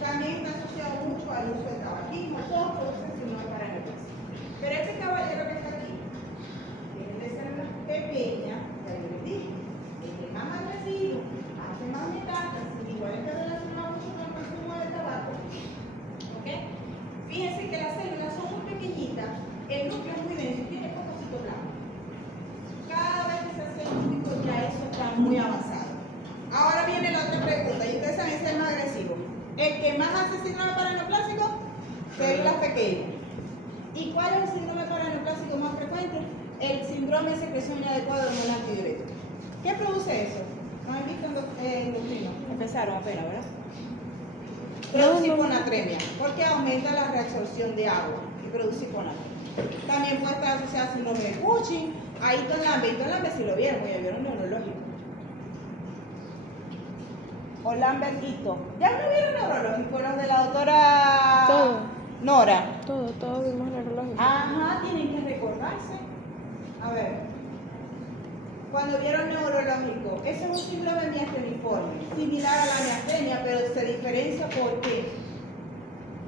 También está asociado mucho al uso del tabaquismo, todos produce síndrome paraneuropático. Pero este caballero que está aquí, que es el de células pequeñas, ya yo les dije, es el más agresivo, hace más metástasis, igual está relacionado mucho con el consumo de tabaco. ¿Ok? Fíjense que las células son muy pequeñitas, el núcleo es muy denso y tiene poco citoplasma. Cada vez que se hace el diagnóstico ya eso está muy avanzado. Ahora viene la otra pregunta, y ustedes saben si es el más agresivo. El que más hace síndrome paraneuroplásico, células pequeñas. ¿Y cuál es el síndrome paraneuroplásico más frecuente? El síndrome de secreción inadecuada de hormona antidiurética. ¿Qué produce eso? ¿No han visto endocrino? Empezaron apenas, ¿verdad? Produce hiponatremia, porque aumenta la reabsorción de agua y produce hiponatremia. También puede estar asociada a síndrome de Cushing. A Eaton Lambert sí lo vieron, porque vieron neurológico. O Lambert Eaton. ¿Ya no vieron neurológico los de la doctora Todo. Nora? Todo vimos neurológico. Ajá, tienen que recordarse. A ver. Cuando vieron neurológico, ese es un síndrome miasteniforme, similar a la miastenia, pero se diferencia porque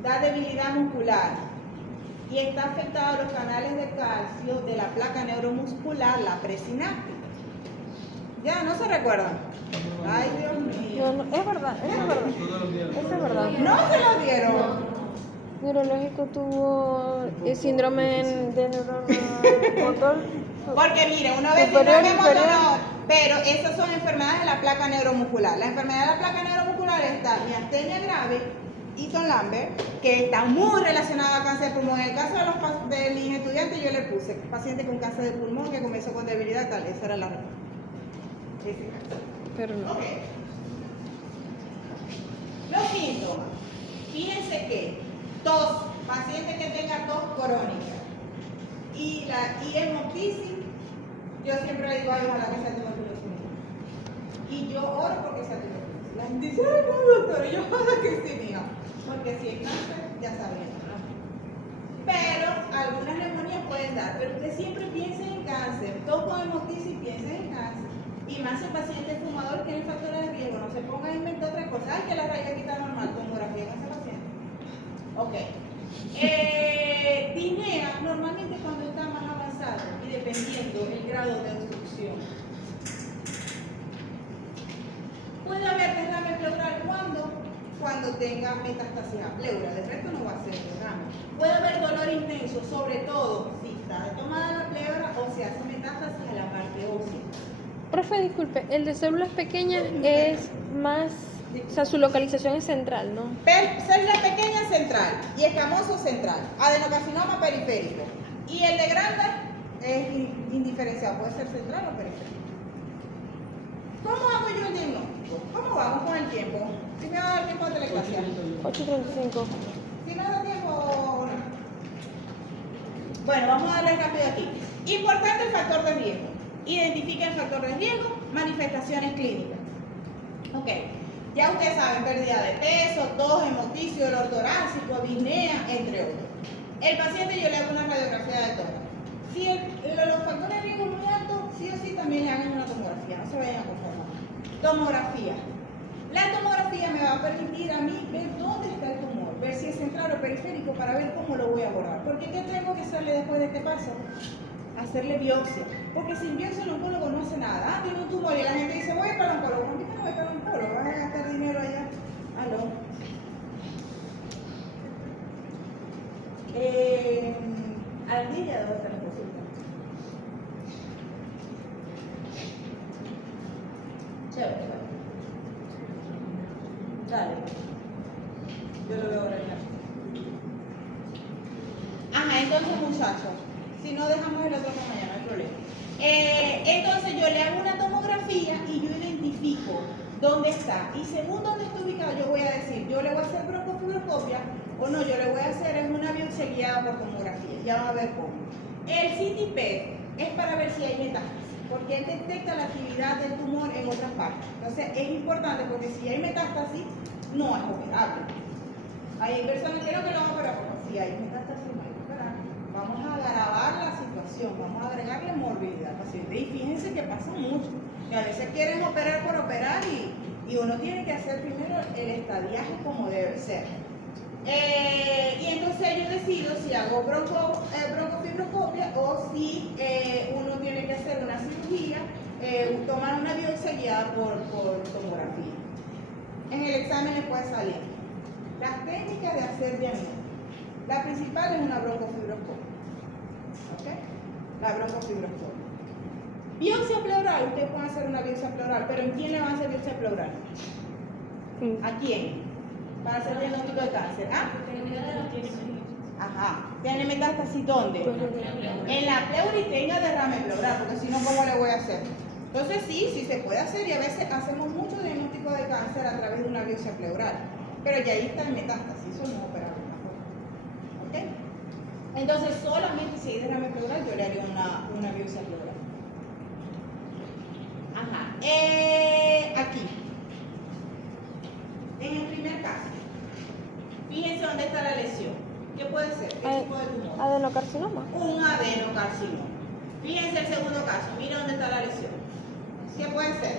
da debilidad muscular y está afectado a los canales de calcio de la placa neuromuscular, la presináptica. ¿Ya? ¿No se recuerdan? Ay, Dios mío. No, es verdad, eso es verdad. Eso es verdad. ¿No se lo dieron? Neurológico tuvo síndrome de neurona motor. Porque mire, uno ve Superior, síndrome inferior. motor, pero esas son enfermedades de la placa neuromuscular. La enfermedad de la placa neuromuscular está miastenia grave, Eaton Lambert, que está muy relacionada al cáncer de pulmón. En el caso de mis estudiantes yo le puse paciente con cáncer de pulmón que comenzó con debilidad tal, esa era la razón. Pero no. Ok. Los síntomas. Fíjense que tos, paciente que tenga tos crónica y hemoptisis, yo siempre le digo, ay, ojalá que sea tuberculosis. Y yo oro porque sea tuberculosis. La gente dice, ay, no, doctor, y yo ojalá que sí, mija. Porque si es cáncer, ya sabemos, ¿no? Pero algunas neumonías pueden dar, pero usted siempre piense en cáncer. Tos con hemoptisis, piense en cáncer. Y más si el paciente es fumador, tiene factores de riesgo, no se ponga a inventar otra cosa. Ay, que la raya aquí está normal, tomografía con ese paciente. Ok. Disnea, normalmente cuando está más avanzado y dependiendo el grado de obstrucción. Puede haber derrame pleural cuando tenga metástasis a pleura, de resto no va a ser derrame. Puede haber dolor intenso, sobre todo si está tomada la pleura o se hace metástasis a la parte ósea. Profe, disculpe, el de células pequeñas es más, o sea, su localización es central, ¿no? Célula pequeña central y escamoso central, adenocarcinoma periférico. Y el de grande es indiferenciado, puede ser central o periférico. ¿Cómo hago yo el diagnóstico? ¿Cómo vamos con el tiempo? Si me va a dar tiempo de teleclasia. 8:35. Si me da tiempo o no. Bueno, vamos a darle rápido aquí. Importante el factor de riesgo. Identifica el factor de riesgo, manifestaciones clínicas. Ok. Ya ustedes saben, pérdida de peso, tos, hemoptisis, dolor torácico, disnea, entre otros. El paciente yo le hago una radiografía de tórax. Si los factores de riesgo muy altos, sí o sí también le hagan una tomografía, no se vayan a conformar. Tomografía. La tomografía me va a permitir a mí ver dónde está el tumor, ver si es central o periférico para ver cómo lo voy a abordar. Porque ¿qué tengo que hacerle después de este paso? Hacerle biopsia. Porque sin biopsia el oncólogo no hace nada. Ah, tiene un tumor y la gente dice, voy para el oncólogo. ¿Por qué no voy para el oncólogo? ¿Vas a gastar dinero allá? Aló. Ardilla, ¿dónde está la consulta? Chévere. Dale. Yo lo veo ahora ya. Ajá, entonces muchachos, si no dejamos el otro para mañana, no hay problema. Entonces yo le hago una tomografía y yo identifico dónde está. Y según dónde está ubicado, yo voy a decir, yo le voy a hacer broncofibroscopia o no, yo le voy a hacer es una biopsia guiada por tomografía. Ya van a ver cómo. El CT PET es para ver si hay metástasis, porque él detecta la actividad del tumor en otras partes. Entonces es importante porque si hay metástasis, no es operable. Hay personas que no van a operar, porque si hay metástasis, no hay que operar. Vamos a agravar la situación, vamos a agregarle morbilidad al paciente. Y fíjense que pasa mucho, que a veces quieren operar por operar y uno tiene que hacer primero el estadiaje como debe ser. Y entonces yo decido si hago broncofibroscopia o si uno tiene que hacer una cirugía, tomar una biopsia guiada por tomografía. En el examen les puede salir las técnicas de hacer diagnóstico. La principal es una broncofibroscopia. ¿Ok? La broncofibroscopia. Biopsia pleural, ustedes pueden hacer una biopsia pleural, pero ¿en quién le van a hacer biopsia pleural? ¿A quién? Para hacer diagnóstico de cáncer. ¿Ah? Ajá. ¿Tiene metástasis dónde? En la pleura y tenga derrame pleural, porque si no, ¿cómo le voy a hacer? Entonces sí se puede hacer y a veces hacemos mucho diagnóstico de cáncer a través de una biopsia pleural. Pero ya ahí está el metástasis, eso no es operable tampoco. ¿Ok? Entonces, solamente si hay derrame pleural, yo le haría una biopsia pleural. Ajá. Aquí. En el primer caso, fíjense dónde está la lesión. ¿Qué puede ser? ¿Qué tipo de tumor? Adenocarcinoma. Un adenocarcinoma. Fíjense el segundo caso. Mira dónde está la lesión. ¿Qué puede ser?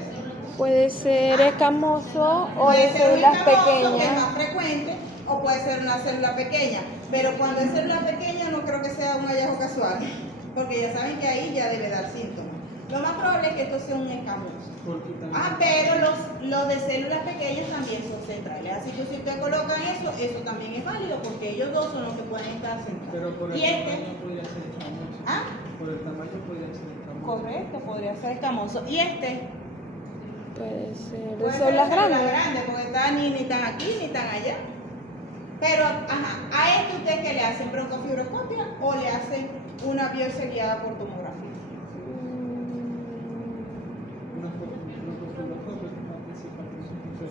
Puede ser escamoso o Puede de ser un células escamoso, que es pequeñas. más frecuente, o puede ser una célula pequeña. Pero cuando es célula pequeña no creo que sea un hallazgo casual, porque ya saben que ahí ya debe dar síntomas. Lo más probable es que esto sea un escamoso. Pero los de células pequeñas también son centrales. Así que si ustedes colocan eso también es válido, porque ellos dos son los que pueden estar centrales. Pero por el Y tamaño podría ser escamoso. ¿Ah? Por el tamaño podría ser escamoso. Correcto, podría ser escamoso. Y este Puede ser de puede ser células célula grandes. grande, porque está ni tan aquí ni tan allá. Pero, ajá, a esto ustedes que le hacen broncofibroscopia o le hacen una biopsia guiada por tomografía. Una broncofibroscopia es la principal.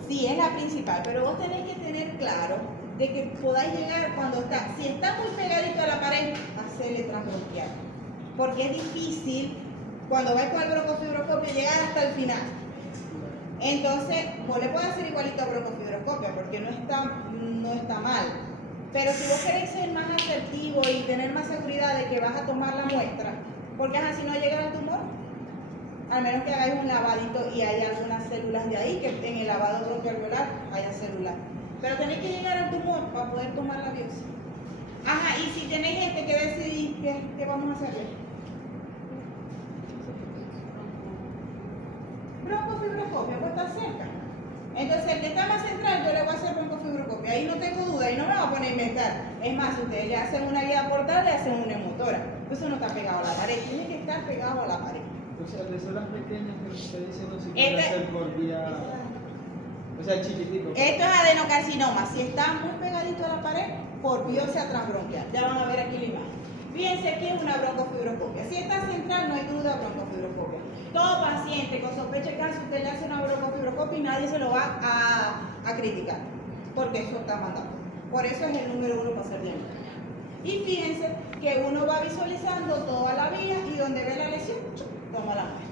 Sí, es la principal, pero vos tenés que tener claro de que podáis llegar cuando está, si está muy pegadito a la pared, hacerle transbronquial. Porque es difícil cuando vais con el broncofibroscopio llegar hasta el final. Entonces, vos le podés hacer igualito a broncofibroscopia porque no está mal. Pero si vos queréis ser más asertivo y tener más seguridad de que vas a tomar la muestra, porque así no llega el tumor, al menos que hagáis un lavadito y hay algunas células de ahí, que en el lavado broncoalveolar haya células. Pero tenéis que llegar al tumor para poder tomar la biopsia. Ajá, y si tenéis gente que decidís, ¿qué vamos a hacerle? Broncofibroscopia, pues está cerca. Entonces, el que está más central, yo le voy a hacer broncofibroscopia. Ahí no tengo duda, ahí no me va a poner a inventar. Es más, si ustedes le hacen una guía portal, le hacen una emotora. Eso no está pegado a la pared, tiene que estar pegado a la pared. O sea, de células pequeñas que usted dice no se Este- puede hacer por vía. O sea, chiquitico. Esto es adenocarcinoma. Si está muy pegadito a la pared, por biopsia transbronquial. Ya van a ver aquí la imagen. Fíjense que es una broncofibroscopia. Si está central, no hay duda, broncofibroscopia. Todo paciente con sospecha de cáncer, usted le hace una broncofibroscopia y nadie se lo va a criticar, porque eso está mandado. Por eso es el número 1 para hacer diagnóstico. Y fíjense que uno va visualizando toda la vía y donde ve la lesión, toma la muestra.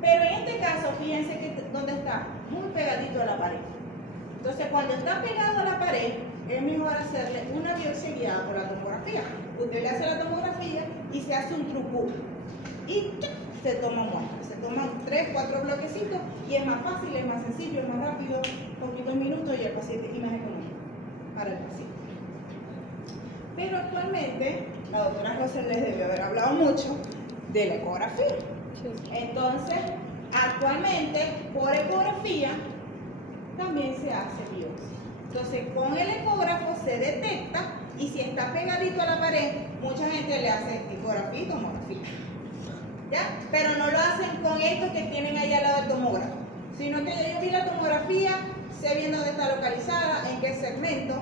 Pero en este caso, fíjense que donde está muy pegadito a la pared. Entonces, cuando está pegado a la pared, es mejor hacerle una biopsia guiada por la tomografía. Usted le hace la tomografía y se hace un truco. Y se toma muestra. Se toman 3, 4 bloquecitos y es más fácil, es más sencillo, es más rápido, poquitos minutos y el paciente y más económico para el paciente. Pero actualmente, la doctora Rosel les debió haber hablado mucho de la ecografía. Sí. Entonces, actualmente, por ecografía, también se hace biopsia. Entonces, con el ecógrafo se detecta y si está pegadito a la pared, mucha gente le hace ecografía y tomografía. ¿Ya? Pero no lo hacen con esto que tienen ahí al lado del tomógrafo, sino que yo vi la tomografía, sé bien dónde está localizada, en qué segmento.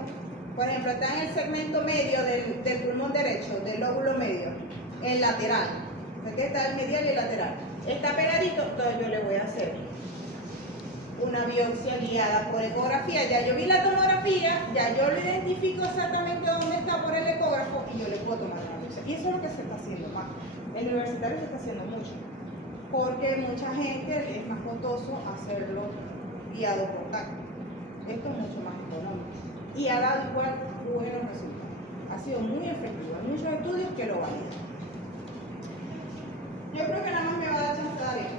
Por ejemplo, está en el segmento medio del pulmón derecho, del lóbulo medio, el lateral. Aquí está el medial y el lateral. Está pegadito, entonces yo le voy a hacer una biopsia guiada por ecografía. Ya yo vi la tomografía, ya yo lo identifico exactamente dónde está por el ecógrafo y yo le puedo tomar una biopsia. Y eso es lo que se está haciendo más. El universitario se está haciendo mucho, porque mucha gente es más costoso hacerlo guiado por TAC. Esto es mucho más económico y ha dado igual buenos resultados. Ha sido muy efectivo. Hay muchos estudios que lo validan. Yo creo que nada más me va a dar chance de dar esto.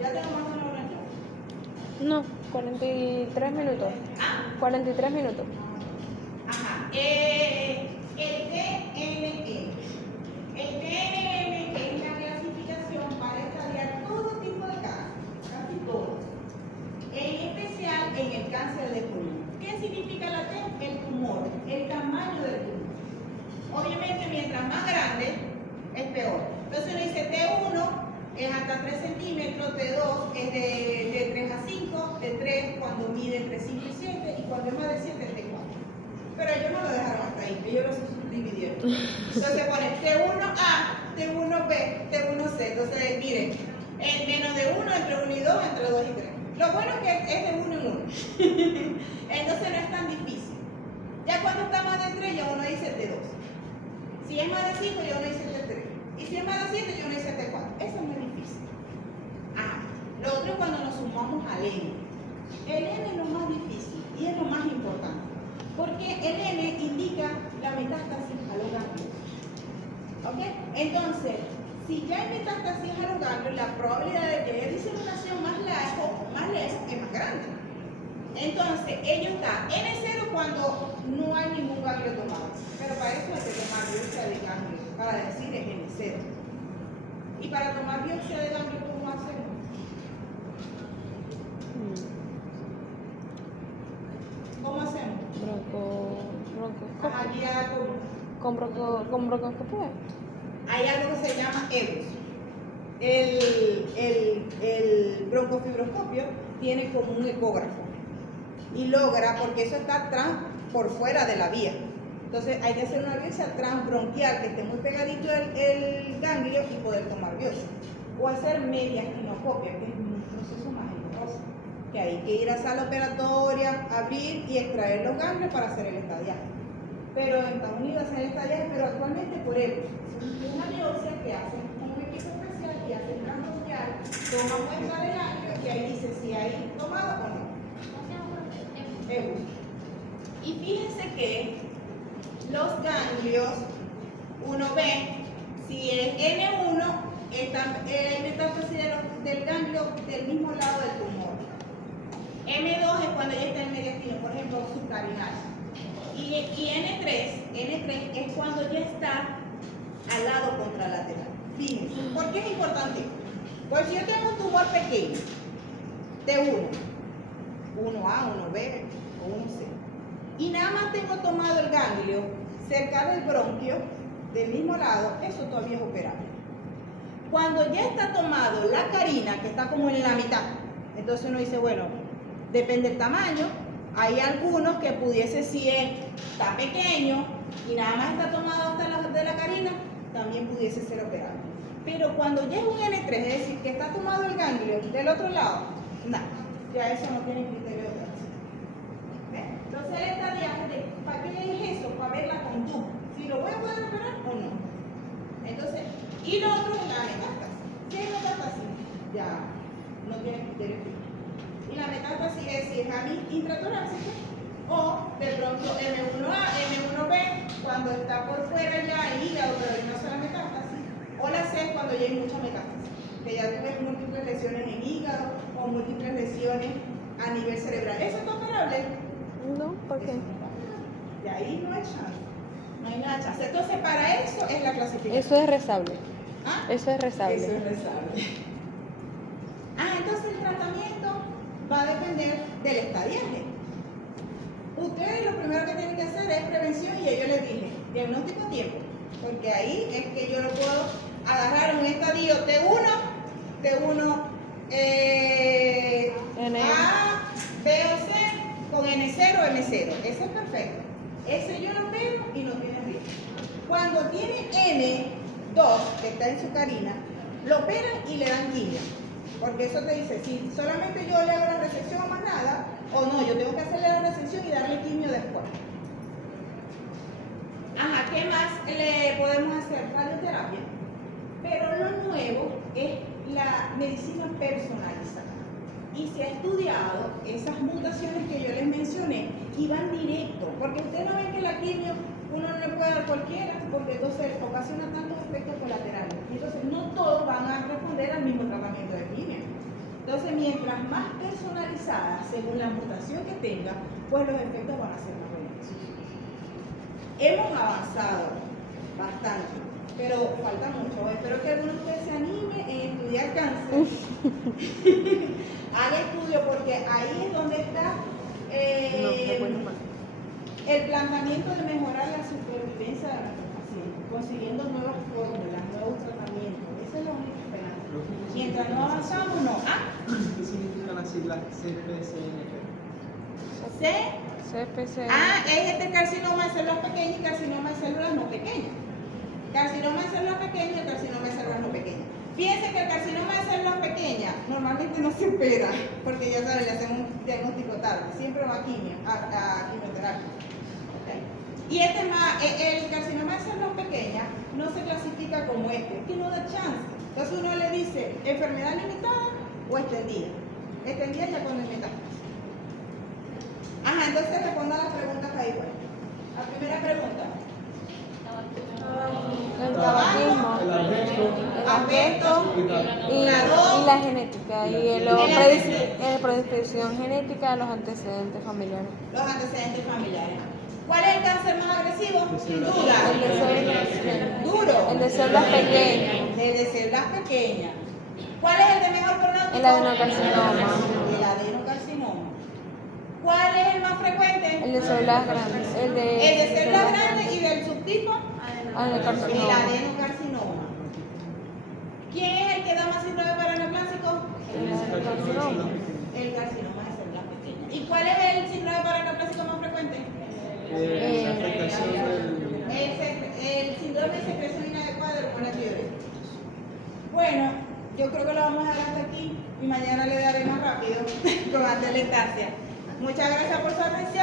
Ya tengo más de una hora ya. No, 43 minutos. 43 minutos. Ajá. El TNM. El TNM es la clasificación para estudiar todo tipo de cáncer, casi todos. En especial en el cáncer de pulmón. ¿Qué significa la T? El tumor, el tamaño del tumor. Obviamente, mientras más grande, es peor. Entonces uno dice T1 es hasta 3 centímetros, T2 es de 3 a 5, T3 cuando mide entre 5 y 7 y cuando es más de 7 es T4. Pero ellos no lo dejaron hasta ahí, ellos lo subdividieron. Entonces pone T1A, T1B, T1C. Entonces miren, en menos de 1, entre 1 y 2, entre 2 y 3. Lo bueno es que es de 1 en 1. Entonces no es tan difícil. Ya cuando está más de 3, ya uno dice T2. Si es más de 5, yo no hice T3. Y si es más de 7, yo no hice T4. Eso es muy difícil. Lo otro es cuando nos sumamos al N. El N es lo más difícil y es lo más importante. Porque el N indica la metástasis a los ganglios. ¿Ok? Entonces, si ya hay metástasis a los ganglios, la probabilidad de que haya diseminación más lejos es más grande. Entonces, ello está N0 cuando no hay ningún ganglio tomado. Pero para eso hay que tomar biopsia de ganglio, para decir es N0. Y para tomar biopsia de ganglio, ¿cómo hacemos? ¿Cómo hacemos? Broncoscopia. Allá Con broncoscopia. hay algo que se llama EBUS. El broncofibroscopio tiene como un ecógrafo y logra, porque eso está por fuera de la vía. Entonces hay que hacer una biopsia transbronquial que esté muy pegadito el ganglio y poder tomar biopsia. O hacer media esquinocopia, que es un proceso más engorroso, que hay que ir a sala operatoria, abrir y extraer los ganglios para hacer el estadiaje. Pero en Estados Unidos hacen el estadiaje, pero actualmente por EBUS. Es una biopsia que hacen un equipo especial y hacen transbronquial, toma muestra de ganglio y ahí dice si hay tomado o no. EBUS. Y fíjense que los ganglios, uno ve si es N1, hay metástasis del ganglio del mismo lado del tumor. M2 es cuando ya está en mediastino, por ejemplo, subcarinal. Y N3 es cuando ya está al lado contralateral. Fíjense, ¿por qué es importante? Pues si yo tengo un tumor pequeño, T1, 1A, 1B o 1C, y nada más tengo tomado el ganglio cerca del bronquio, del mismo lado, eso todavía es operable. Cuando ya está tomado la carina, que está como en la mitad, entonces uno dice, bueno, depende del tamaño, hay algunos que pudiese, si está pequeño y nada más está tomado hasta de la carina, también pudiese ser operable. Pero cuando ya es un N3, es decir, que está tomado el ganglio del otro lado, nada, ya eso no tiene criterio de operación. Entonces el estadiaje, ¿para qué es eso? Para ver la conducta, si lo voy a poder operar o no. Entonces, y lo otro es la metástasis. ¿Qué es metástasis? Ya no tiene criterio fijo. Y la metástasis es si es intratorácica o de pronto M1A, M1B, cuando está por fuera ya el hígado, pero hay una sola metástasis, o la C es cuando ya hay mucha metástasis, que ya tuve múltiples lesiones en hígado o múltiples lesiones a nivel cerebral. ¿Eso está operable? No, ¿por qué? Y ahí no hay chance. No hay nada chance. Entonces, para eso es la clasificación. Eso es rezable. ¿Ah? Eso es rezable. Eso es rezable. Entonces el tratamiento va a depender del estadiaje. Ustedes lo primero que tienen que hacer es prevención y yo les dije, diagnóstico a tiempo, porque ahí es que yo lo puedo agarrar un estadio T1 A, B o C con N0 o M0. Ese es perfecto. Ese yo lo opero y no tiene riesgo. Cuando tiene N2, que está en su carina, lo operan y le dan quimio. Porque eso te dice, si solamente yo le hago la resección o más nada, o no, yo tengo que hacerle la resección y darle quimio después. ¿Qué más le podemos hacer? Radioterapia. Pero lo nuevo es la medicina personalizada. Y se ha estudiado esas mutaciones que yo les mencioné y van directo. Porque ustedes no ven que la quimio uno no le puede dar cualquiera, porque entonces ocasiona tantos efectos colaterales. Entonces no todos van a responder al mismo tratamiento de quimio. Entonces mientras más personalizada, según la mutación que tenga, pues los efectos van a ser más beneficiosos. Hemos avanzado bastante, pero falta mucho. Espero que alguno de ustedes se anime en estudiar cáncer. Haga estudio porque ahí es donde está el planteamiento de mejorar la supervivencia de nuestros pacientes, consiguiendo nuevas fórmulas, nuevos tratamientos. Esa es la única esperanza. Mientras no avanzamos, no. ¿Qué significan las siglas CPCNP? CPC. Es este carcinoma de células pequeñas y carcinoma de células no pequeñas. Carcinoma de células pequeñas y carcinoma de células no pequeñas. Fíjense que el carcinoma de células pequeñas normalmente no se opera, porque ya saben, le hacemos un diagnóstico tarde. Siempre va a quimioterapia. ¿Okay? Y este más, el carcinoma de células pequeñas no se clasifica como este, es que no da chance. Entonces uno le dice enfermedad limitada o extendida. Extendida ya cuando es metástasis. Ajá, entonces responda las preguntas ahí, pues. La primera pregunta. El tabaquismo, El Asbesto, y la genética, y la predisposición genética de los antecedentes familiares. los antecedentes familiares. ¿Cuál es el cáncer más agresivo? Sin duda. El de células, Duro. el de células pequeñas, El de células pequeñas. ¿Cuál es el de mejor pronóstico? el adenocarcinoma, El adenocarcinoma. ¿Cuál es el más frecuente? el de células grandes, El de células grandes y del subtipo, el adenocarcinoma, adenocarcinoma. ¿Quién es el que da más síndrome paraneplásico? el adenocarcinoma, El carcinoma de células pequeñas. ¿Y cuál es el síndrome paraneplásico más frecuente? la afectación del... El síndrome de secreción inadecuada de hormonas tiroides. Bueno, yo creo que lo vamos a dejar hasta aquí y mañana le daré más rápido con atelectasia. Muchas gracias por su atención.